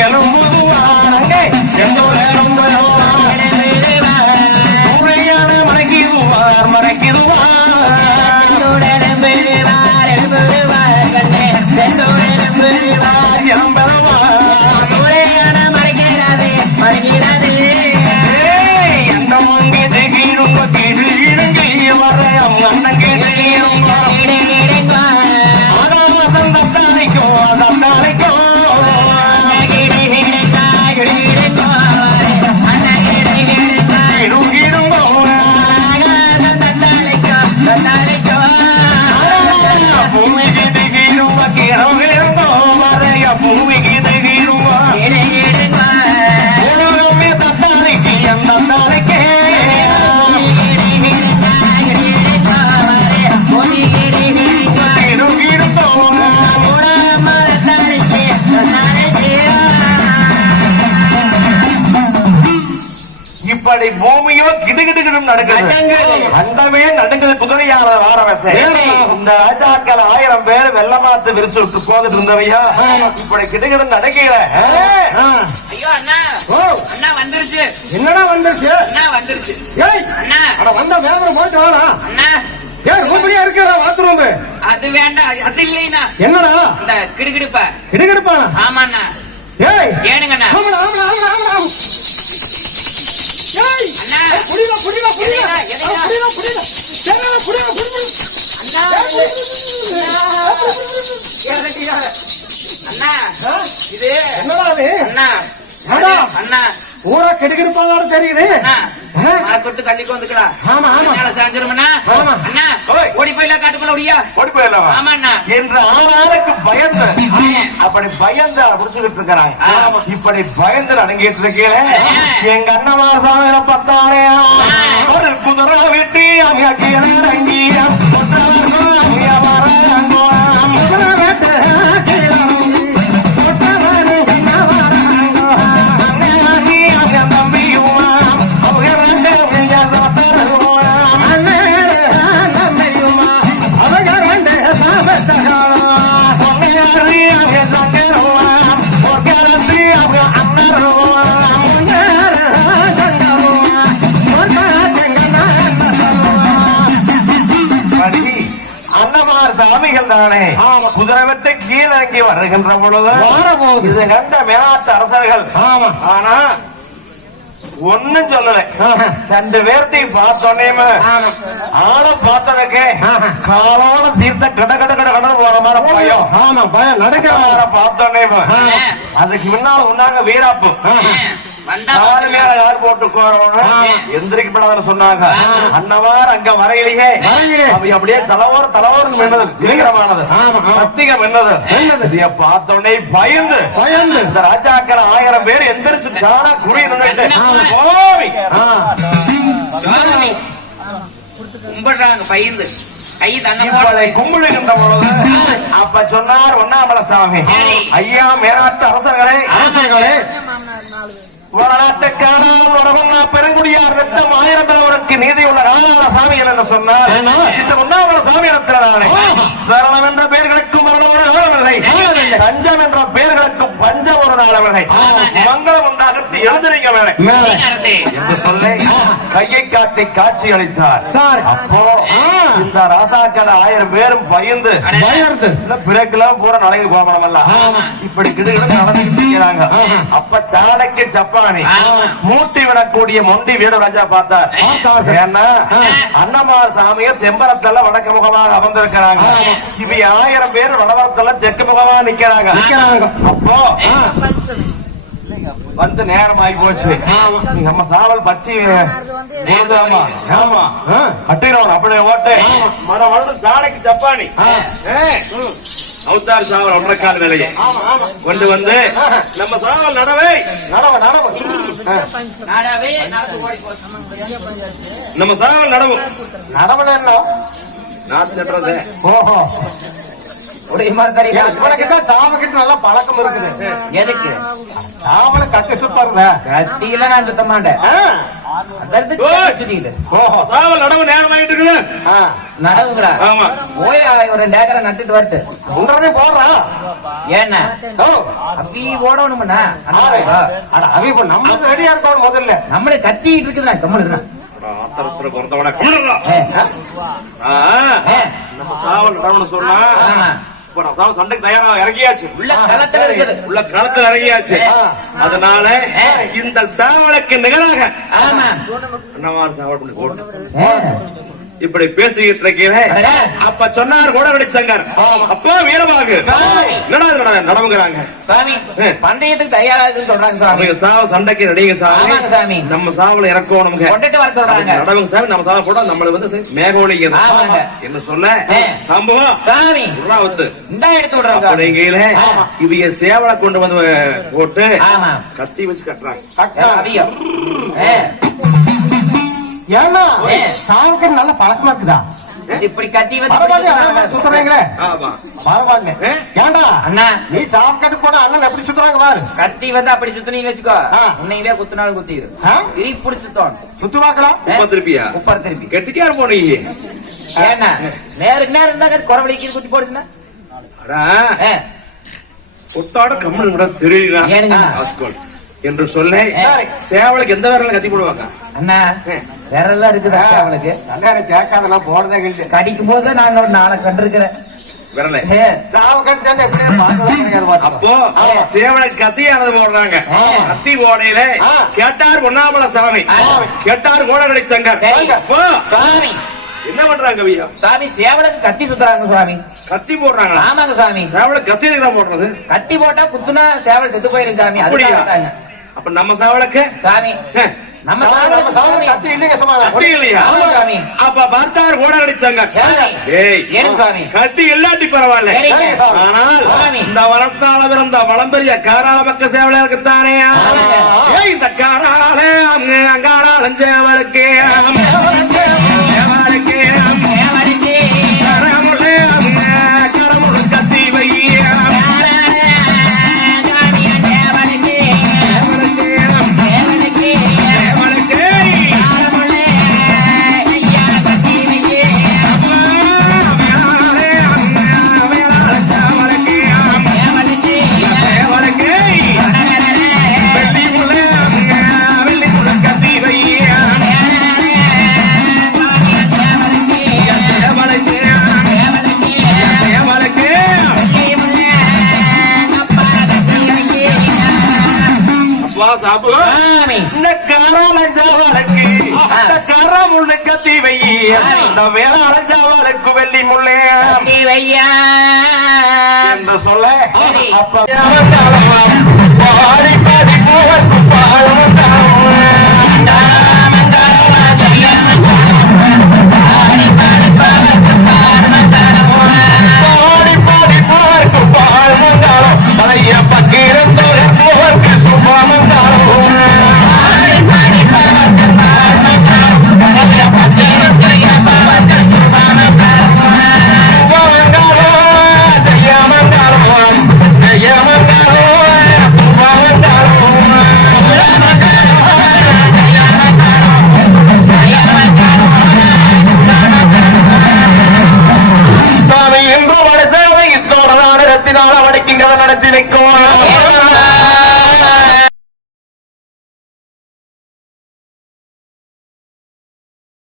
எலும்புவானங்க எங்க கிடுகிடுகிடும் நடக்குது. நடுங்குது. அண்டமே நடுங்குது. வாரவசை வேறு. இந்த ராஜாக்கள் ஆயிரம் பேர் வெள்ளமாத்து விரிச்சு விட்டு போகிட்டு இருந்தவையா இப்படி கிடுகிடு நடக்கல. ஆ. ஐயோ அண்ணா. ஓ. அண்ணா வந்துருச்சு. என்னடா வந்துருச்சு? அண்ணா வந்துருச்சு. ஏய். அண்ணா. அட வந்த வேகம் போயிட்டு வாடா. அண்ணா. ஏய் ரூபடியா இருக்கிற பாத்ரூம் அது வேண்டாம். அது இல்லைண்ணா. என்னடா? இந்த கிடுகிடுப்ப. கிடுகிடுப்பானா? ஆமாண்ணா. ஏய். ஏனுங்கண்ணா. ஆமாடா ஆமாடா. ஊரா கெடுக்கிருப்பாங்கன்னு தெரியுது. தொட்டு தள்ளிக்கு வந்துக்கலாம் ஆமா, ஆமா. சாஞ்சிருமண்ணா. ஆமா. அண்ணா. ஓடி போயிடலாம் காட்டுக்குள்ள ஓடி போயிடலாமா? ஆமாண்ணா என்று ஆளாருக்கு பயந்து. அப்படி பயந்து முடிச்சுக்கிட்டு இருக்கிறாங்க. ஆமா. இப்படி பயந்து அடங்கிட்டு இருக்கீங்க ஆ. எங்க அண்ணமாசாமியில பத்தானே ஒரு குதிரை வெட்டி அவங்க கீழே ஆமா. குதிரை விட்டு கீழே இறங்கி வருகின்ற பொழுது. இது கண்ட மேலாட்டு அரசர்கள். ஆனா ஒண்ணும் சொல்லல. ரெண்டு பேர்த்தையும் பார்த்தோன்னே. ஆளை பார்த்ததுக்கு. காலோட தீர்த்த கட கட கட கடல் போற மாதிரி பயம் ஆமா பயம் நடக்கிற பார்த்தோன்னே. அதுக்கு முன்னால உன்னாங்க வீராப்பு கால் போட்டு. எந்திரிக்கப்படாதுன்னு சொன்னாங்க. அன்னவார் அங்க வரையிலேயே. அப்படியே தலவோர தலவோரம் என்னது? இதைய பார்த்தோன்னே பயந்து. பயந்து. இந்த ராஜாக்கள் ஆயிரம் பேர் எந்திரிச்சு சாண குறி நின்னுட்டு ஆமா. கோவி கும்பிடுறாங்க பயந்து. கை தன்னை இப்பதை கும்பிடுகின்ற பொழுது அப்ப சொன்னார் ஒன்னாமல சாமி. ஐயா மேலாட்டு அரசர்களே. அரசர்களே. பெருங்குடியார் ரத்தம் ஆயிரம் நீதி உள்ள ராமநாத சாமிகள் என்று சொன்னார்? இந்த உண்ணாமல சாமி. சரணம் என்ற பெயர்களுக்கும் மரணம் ஒரு என்ற பெயர்களுக்கும் பஞ்சம் ஒரு ஆமாங்க. மங்களம் மேலே என்று சொல்லி கையை காட்டி காட்சி அளித்தார் சார் அப்போ. இந்த ராசாக்கள் ஆயிரம் பேரும் பயந்து பிறகுலாம் பூரா நடையில் கோபணம் அல்ல ஆமா. இப்படி கிடுகிடு நடந்துகிட்டு இருக்கிறாங்க. அப்ப சாலைக்கு சப்பானி. மூட்டி விடக்கூடிய மொண்டி வீடு ராஜா பார்த்தார். ஏன்னா அன்னமார் சாமிய தெம்பரத்துல வடக்கு முகமாக அமர்ந்திருக்கிறாங்க. இவ ஆயிரம் பேர் வடவரத்துல தெற்கு முகமாக நிக்கிறாங்க நிக்கிறாங்க. அப்போ. வந்து நேரம் ஆகி போச்சு நம்ம சாவல் பச்சி ஆமா. ஆ. கட்டிடுவோம் அப்படியே ஓட்டு. மன வருடம் சாலைக்கு சப்பானி ஆ. அவுத்தார் சாவல் ஒன்றரை கால் வேலையை. கொண்டு வந்து நம்ம சாவல் நடவை. நடவ நடவ. நாடாவே நடந்து ஓடி போச்சு. நம்ம சாவல் நடவு. நடவல என்ன? நாட்டு நடுறது ஓஹோ. உடைய மாதிரி தெரியுமா? இவனுக்கு தான் சாமக்கிட்ட நல்ல பழக்கம் இருக்குது? எதுக்கு சாமல கட்டி சுத்தறத கட்டியில நான் சுத்த மாட்டேன். நடவு நேரம் ஆயிட்டு இருக்குது. நடவுங்களா? ஆமா. போய் ஒரு ரெண்டு ஏக்கரை நட்டுட்டு வரட்டு. உன்றதே போடுறா. ஏன்னா? ஓ. அப்பி ஓடணும்னா அட அவி இப்ப நம்மளுக்கு ரெடியா இருக்கணும் முதல்ல. நம்மளே கத்திட்டு இருக்குதுண்ணா கம்மல் இருந்தா ஆத்திரத்துல பிறந்தவன கும்பிடுறா ஆ, நம்ம சாவல் நடவுன்னு சொன்னா. இப்ப சண்டைக்கு தயாரா இறங்கியாச்சு. உள்ள களத்துல இருக்குது. உள்ள களத்தில் இறங்கியாச்சு. அதனால இந்த சாவலுக்கு நிகராக ஆமா. அண்ணமார் சாவல் பண்ணி போட்டு ஏ, இப்படி பேசிக்கிட்டு அடடே. அப்ப சொன்னார் கோடவடி சங்கர் அப்போ வீரபாகு. என்னடா இது நட- நடவுங்கிறாங்க? சாமி பந்தயத்துக்கு தயாரா இருக்குன்னு சொல்றாங்க சாமி. சாவ சண்டைக்கு ரெடிங்க சாமி. சாமி. நம்ம சாவல இறக்கணுங்க கொண்டுட்டு வர சொல்றாங்க. நடவுங்க சாமி நம்ம சாவ போட்டா நம்மள வந்து மேகோலிங்க. என்ன சொல்ல. சம்பவம் சாமி. உறாவத்து இந்தா எடுத்து விடுறாங்க. அப்படிங்கையில. இவங்க சேவலை கொண்டு வந்து போட்டு கத்தி வச்சு கட்டுறாங்க. ஏன்னா. சாமக்கிட்ட நல்ல பழக்கமா இருக்குதா? இப்படி கத்தி வந்து. சுத்துறீங்களே ஆமா. பரவாயில்ல? ஏண்டா? அண்ணா. நீ சாப் கட்டு போன அண்ணன் எப்படி சுத்துறாங்க பாரு. கத்தி வந்து அப்படி சுத்துனீங்கன்னு வச்சுக்கோ. உன்னையவே குத்துனாலும் குத்திடு? இப்படி சுத்தம் சுத்து பார்க்கலாம் உப்பா திருப்பியா? உப்பர் திருப்பி. கெட்டிக்கார போனீங்க ஏன்னா நேருக்கு நேரம் இருந்தா குறை வலிக்கு குத்தி போடுச்சுன்னா? கம்மனு கூட தெரியல ஏனுங்க? என்று சொல்ல. சேவலுக்கு எந்த விரல கத்தி போடுவாங்க? அண்ணா வேற எல்லாம் இருக்குதா அவளுக்கு? நல்லா எனக்கு கேட்காதெல்லாம் போனதே கிடையாது கடிக்கும் போது நான் ஒரு நாளை கண்டிருக்கிறேன். அப்போ சேவலுக்கு கத்தியானது போடுறாங்க. கத்தி போடையில ஆ. கேட்டார் பொன்னாமல சாமி. கேட்டார் கோடகடி சங்கர். என்ன பண்றாங்க ஐயா? சுவாமி சேவலுக்கு கத்தி சுத்துறாங்க சுவாமி. கத்தி போடுறாங்களா? ஆமாங்க சுவாமி. சேவலுக்கு கத்தி எதுக்குடா போடுறது. கத்தி போட்டா குத்துனா சேவல் செத்து போயிருக்கு சாமி. அப்படியா. அப்ப நம்ம சேவலுக்கு? சாமி. நம்ம நம்ம சாமி. கத்தி இல்லைங்க இல்லையா? அப்ப பார்த்தார் சங்கர் சாமி. ஏய் சாமி. கத்தி இல்லாட்டி பரவாயில்ல. ஆனால். இந்த வரத்தால பிறந்த வளம்பெரிய காராள பக்க சேவல இருக்குத்தானே இந்த வேளாளஞ்சாவலுக்கு வெள்ளி முள்ளே என்று சொல்ல. அப்ப பாடி பாடி போவர்க்கு